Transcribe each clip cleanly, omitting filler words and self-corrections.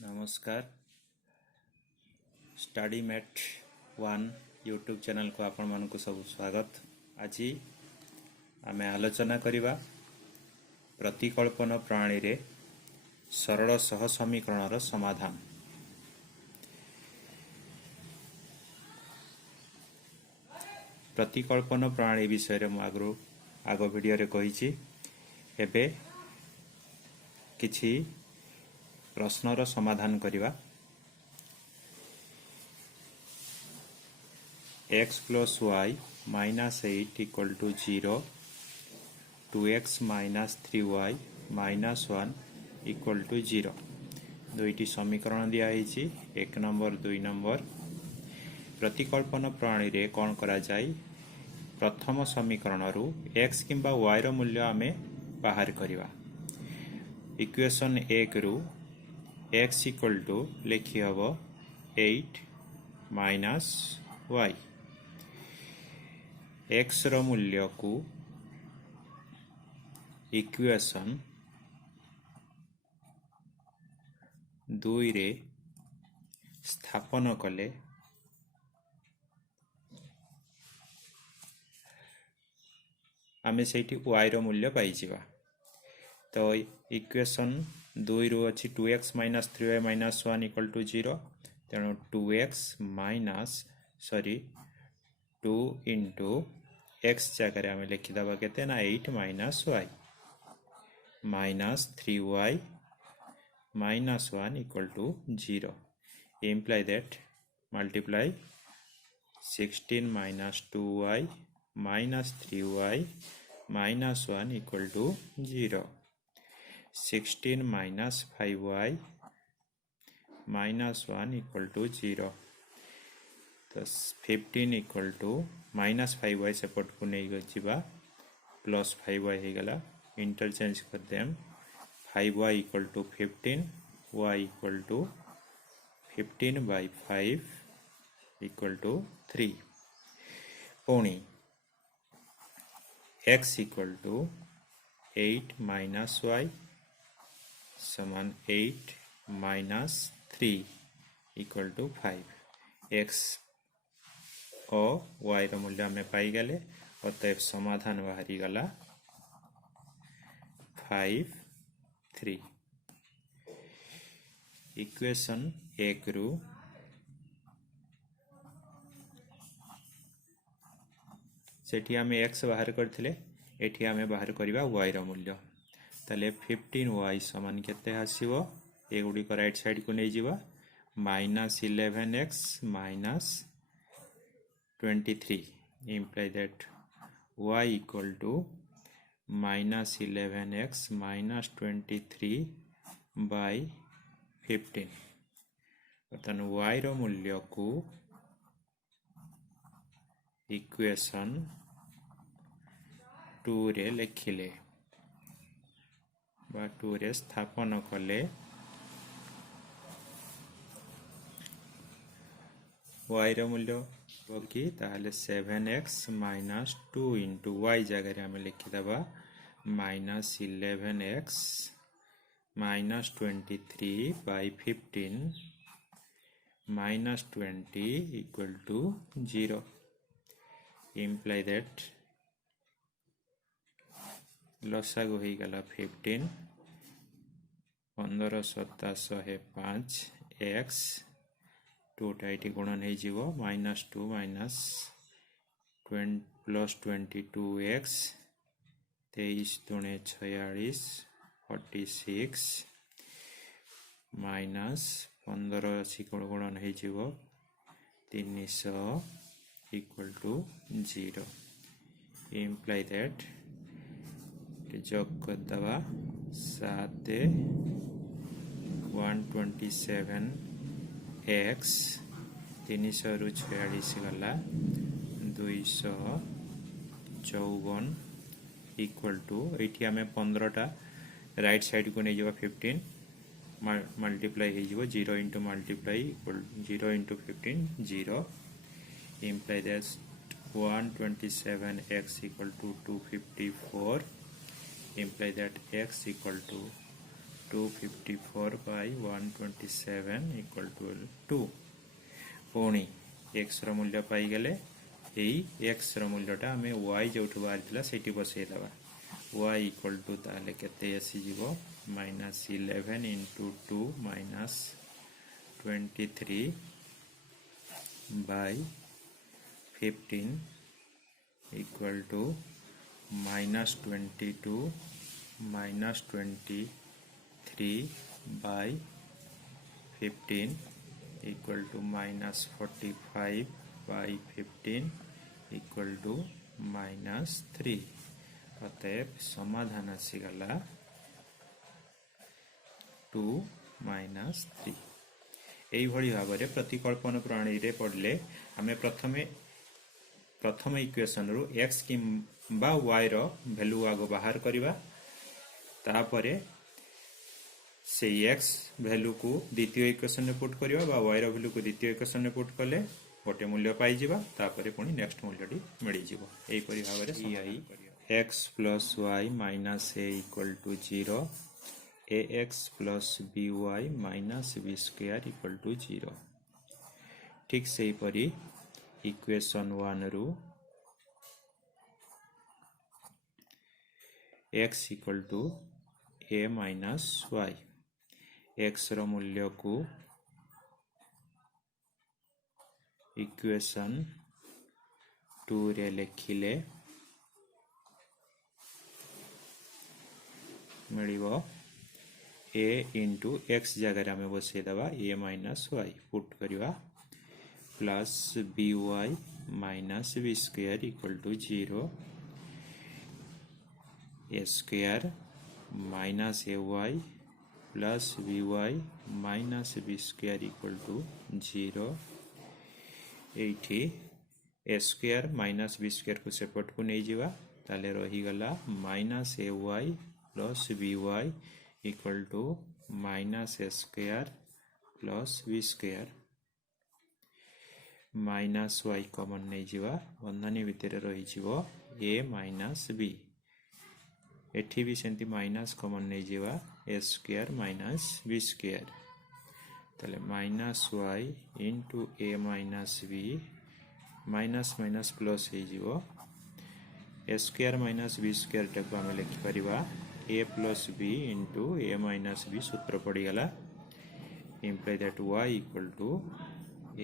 नमस्कार। Study mat 1 YouTube channel को आपण मानकु सब स्वागत। आज आमे आलोचना करिबा प्रतिकल्पन प्रणाली रे सरल सह समीकरण रो समाधान। प्रतिकल्पन प्रणाली विषय रे आगो वीडियो रे कहिछि। एबे किछि प्रश्न रो समाधान करिबा। x plus y minus 8 equal to 0, 2x minus 3y minus 1 equal to 0। दुईटी समीकरण दिया है, एक नंबर दुई नंबर। प्रतिकल्पन प्रणाली रे कौन करा जाए, प्रथम समीकरण रु x किंबा y रो मूल्य आमे बाहर करिवा। इक्वेशन 1 रु x इक्वल टू लिखि हबो 8 माइनस y। x रो मूल्य को इक्वेशन 2 रे स्थापन कले आमे सेठी y रो मूल्य पाई जिवा। तो इक्वेशन 2 रो अछि 2x minus 3y minus 1 equal to 0। तेणु 2x minus 2 into x जगह आमे लिखि दबा केते ना 8 minus y minus 3y minus 1 equal to 0। Imply that multiply 16 minus 2y minus 3y minus 1 equal to 0। 16 minus 5y minus 1 equal to 0। तो 15 equal to minus 5y सेपट को नहीं गजिबा प्लस 5y हे गला। इंटरचेंज कर them 5y equal to 15, y equal to 15 by 5 equal to 3। पुणी x equal to 8 minus y समान 8 minus 3 equal to 5। x और y रो मूल्य हमें पाई गले। अतएव समाधान बाहरी गला 5 3। इक्वेशन 1 रु सेठी हमें x बाहर करथिले, एठी हमें बाहर करिबा y रो मूल्य। तले 15y समान केते आसीबो, ए गुडी को राइट साइड को नै जिबा minus 11x minus 23। imply that y equal to minus 11x minus 23 by 15। बर्तन y रो मूल्य को इक्वेशन 2 रे लिखिले बा 2 रे स्थापन कले y रो मूल्य कि ताहले 7x minus 2 into y जगह हमें लिखि दबा minus 11x minus 23 by 15 minus 20 equal to 0। imply that लसागु ही गला 15 15 17 है 5 x 2 टाइटी गुणन है जीवो minus 2 minus 20 plus 22x 23 दुने 46 46 minus 15 अच्छी गुणन है जीवो 300 equal to 0। imply that जोग कर दवा 7 127 x 300 रु 46 गला 254 इक्वल टू एठी हमें 15 टा राइट साइड को नहीं जवा 15 मल्टीप्लाई हे जीवो 0 into multiply equal 0 into 15 0। imply that 127x equal to 254। imply that x equal to 254 by 127 equal to 2 पुणी x रो मूल्य पाई गले यही x रो मूल्यटा आम y जो बाहरी से बसईदे y इक्वल टू ताले केते आसीजिवो -11 into 2 -23 by 15 equal to -22 -23 by 15 equal to -45 by 15 equal to -3 अतएव समाधान आसीगला 2 -3 यही भाव में प्रतिकल्पन प्रणाली रे पढ़ले आम प्रथम इक्वेशन रु x कि y रो वैल्यू आगो बाहर करवा तापरे से x वैल्यू को द्वितीय इक्वेशन में पुट करवा बा y रो वैल्यू को द्वितीय इक्वेशन में पुट कले गोटे मूल्य पाई जिबा तापरे पुणी नेक्स्ट मूल्यटी मिली जिवो एही परि भाव रे x plus y minus a equal to 0 ax plus by minus b square equal to 0 ठीक से परी इक्वेशन 1 रु x equal to a minus y x रो मूल्य को इक्वेशन 2 रे लिखिले मिलिबो a इंटू x जगह आम बसईदे a माइनस वाई पुट करवा plus b y minus B square equal to 0 a स्क्वायर minus a y plus b y minus B square equal to 0 एठी a square minus B square को separate को नहीं जावा ताले रही गला minus a y plus b y equal to minus a square plus b square minus Y common नहीं जावा बंधनी भितर रही जीवो ए माइनस बी एठी भी सेंती माइनस कॉमन नहीं जावा A square minus B square ताले minus Y into A minus B minus minus plus हो जीवो A square minus B square टाक आम लिखिपर a plus b into a minus b सूत्र पड़ीगला imply that y equal to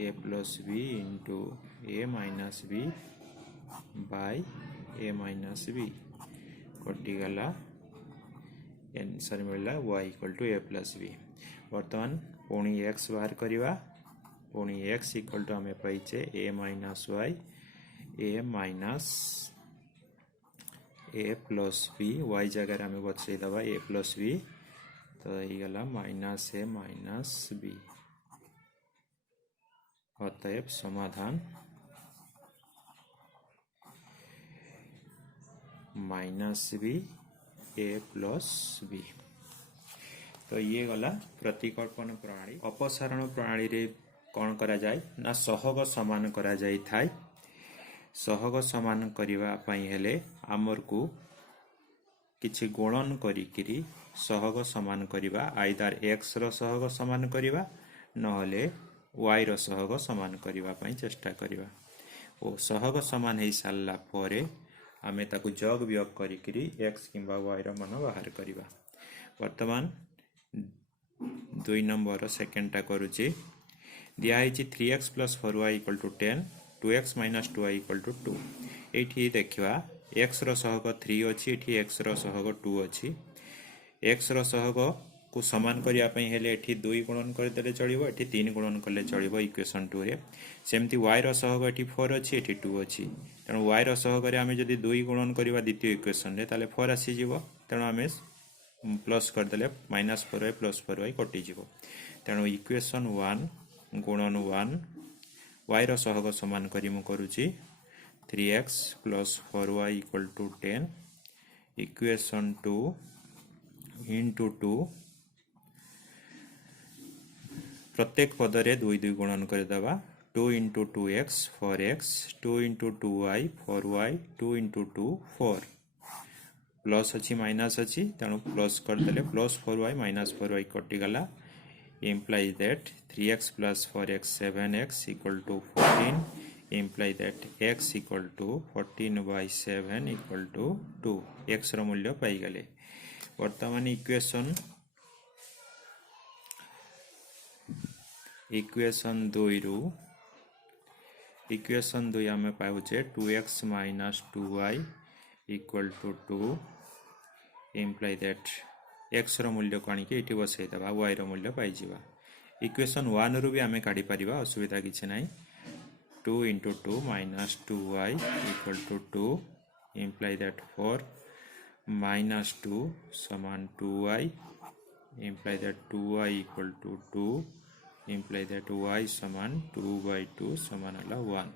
a plus b into a minus b by a minus b कटिगला answer मिलला y equal to a plus b बर्तमान पुणी x बाहर करवा पुणी x equal to आम पाइचे a minus y a minus a plus b y जगह आम बसईदे a प्लस बी तो यहीगला माइनस ए माइनस बी अतएव समाधान minus b a plus b तो ये गला प्रतिकल्पन प्रणाली अपसारण प्रणाली रे कौन करा जाए ना सहग समान करा जाए थाई सहग समान करने हेले आमर को किछि गुणन करी सहग समान करवा आइदर x रो सहग समान करवा नहले y रो सहग समान करने चेष्टा करवा ओ सहग समान हो सारा पर आमे ताकु जग वियोग करी x किंबा y रो मान बाहर करवा वर्तमान 2 नंबर सेकेंडटा करुचे दिया 3x plus 4y equal to 10 2x minus 2y equal to 2 एठी देखिवा x रो सहग 3 अछि एठी x रो सहग 2 अछि x रो सहग को समान करिया पई हेले एठी 2 गुणन कर देले चलिबो एठी 3 गुणन करले चलिबो इक्वेशन 2 रे सेमति y रो सहग एठी 4 अछि एठी 2 अछि तनो y रो सहग रे आमे जदी 2 गुणन करबा द्वितीय इक्वेशन रे ताले 4 आसी जिवो तनो आमे प्लस कर देले -4y + 4y कटि जिवो तनो इक्वेशन 1 गुणन 1 y रो सहग समान करी मु करूची 3x plus 4y equal to 10 equation 2 into 2 प्रत्येक पद रे 2 2 गुणन कर दबा 2 into 2x 4x 2 into 2y 4y 2 into 2 4 plus अच्छी माइनस अच्छी तेणु प्लस करदे +4y -4y कटिगला imply that 3x plus 4x 7x equal to 14 imply that x equal to 14 by 7 equal to 2 x रो मूल्य पाई गले वर्तमान इक्वेशन 2 रु इक्वेशन 2 आम पाऊे 2x minus 2y equal to 2 imply that x रो मूल्य को आनिके इटी बसई दबा y रो मूल्य पाई जिवा इक्वेशन 1 रु भी आमे काढी परिबा असुविधा किछि नाही 2 into 2 minus 2y equal to 2 imply that 4 minus 2 समान 2y imply that 2y equal to 2 imply that y समान 2 by 2 समान हला 1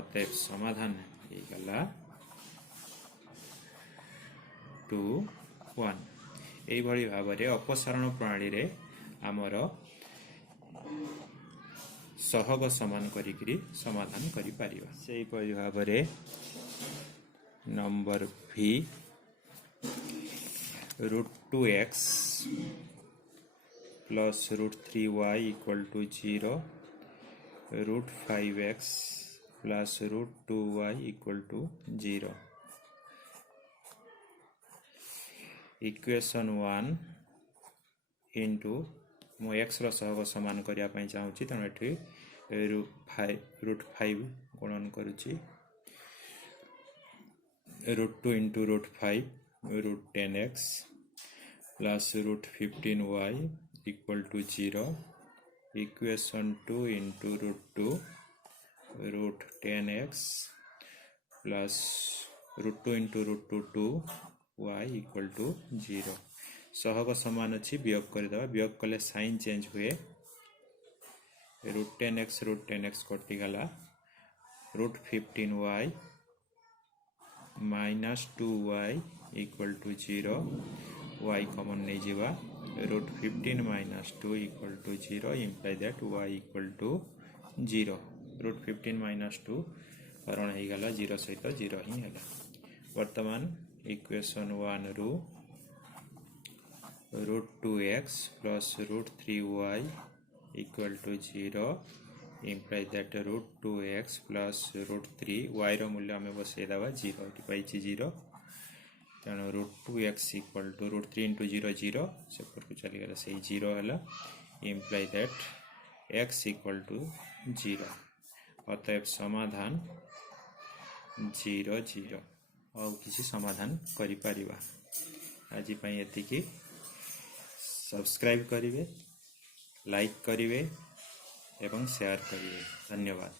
अतएव समाधान हे गला 2 1 एई भली भाबरे अपसारण प्रणाली रे आमर सहग समान करिकरी समाधान करि परिबा सेई परि भाबरे number v √2x plus √3y equal to 0 √5x plus √2y equal to 0 equation 1 into मु x रो सहग समान करिया पई चाहूची तनो एठी √5 गुणन करूची √2 into √5 √10x plus √15y equal to 0 equation 2 into √2 √10x plus √2 into √2 y equal to 0 सहग समान अच्छी वियोग कर दबा वियोग कले साइन चेंज हुए √10x कटिगला √15y -2y equal to 0 y common नहीं जीवा √15 - 2 equal to 0 imply that y equal to 0 √15 - 2 हरण हो गला 0 सहित 0 ही है वर्तमान इक्वेशन 1 रु √2x plus √3y equal to 0 imply that √2x plus √3 y रो मूल्य हमें बसई दबा 0 एटी पाइछि 0 तेणु √2x equal to √3 into 0 0 shaper को चली गला सही 0 हला imply that x equal to 0 अतएव समाधान 0 0 और किसी समाधान करि परिबा आज पई एतिकी सब्सक्राइब करिवे लाइक करिवे एवं शेयर करिवे धन्यवाद।